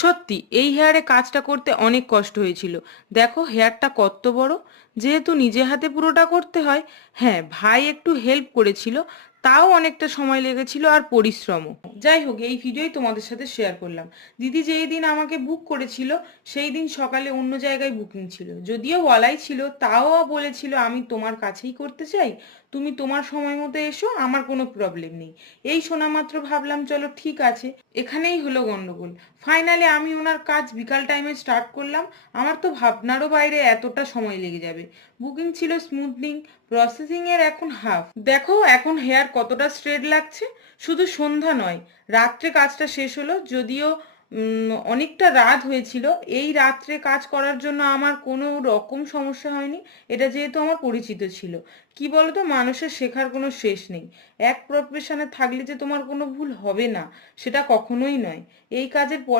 সত্যি এই হেয়ারে কাজটা করতে অনেক কষ্ট হয়েছিল। দেখো হেয়ারটা কত বড়। যেহেতু নিজে হাতে পুরোটা করতে হয়, হ্যাঁ ভাই একটু হেল্প করেছিল, তাও অনেকটা সময় লেগেছিল আর পরিশ্রমও। যাই হোক, এই ভিডিওই তোমাদের সাথে শেয়ার করলাম। দিদি যেই দিন আমাকে বুক করেছিল সেই দিন সকালে অন্য জায়গায় বুকিং ছিল, যদিও বলাই ছিল, তাও বলেছিল আমি তোমার কাছেই করতে চাই, তুমি তোমার সময় মতো এসো, আমার কোনো প্রবলেম নেই। এই শোনা মাত্র ভাবলাম চলো ঠিক আছে। এখানেই হলো গন্ডগোল। ফাইনালি আমি ওনার কাজ বিকাল টাইমে স্টার্ট করলাম। আমার তো ভাবনারও বাইরে এতটা সময় লেগে যাবে। বুকিং ছিল স্মুথনিং, প্রসেসিং এর এখন হাফ। দেখো এখন হেয়ার কতটা স্ট্রেট লাগছে। শুধু সন্ধ্যা নয়, রাত্রে কাজটা শেষ হলো, যদিও অনেকটা রাত হয়েছিল। এই রাত্রে কাজ করার জন্য আমার কোনো রকম সমস্যা হয়নি। এটা যেহেতু আমার পরিচিত ছিল। কি বলতো, মানুষের শেখার কোনো শেষ নেই। এক প্রফেশনে থাকলে যে তোমার কোনো ভুল হবে না, সেটা কখনোই নয়। এই কাজের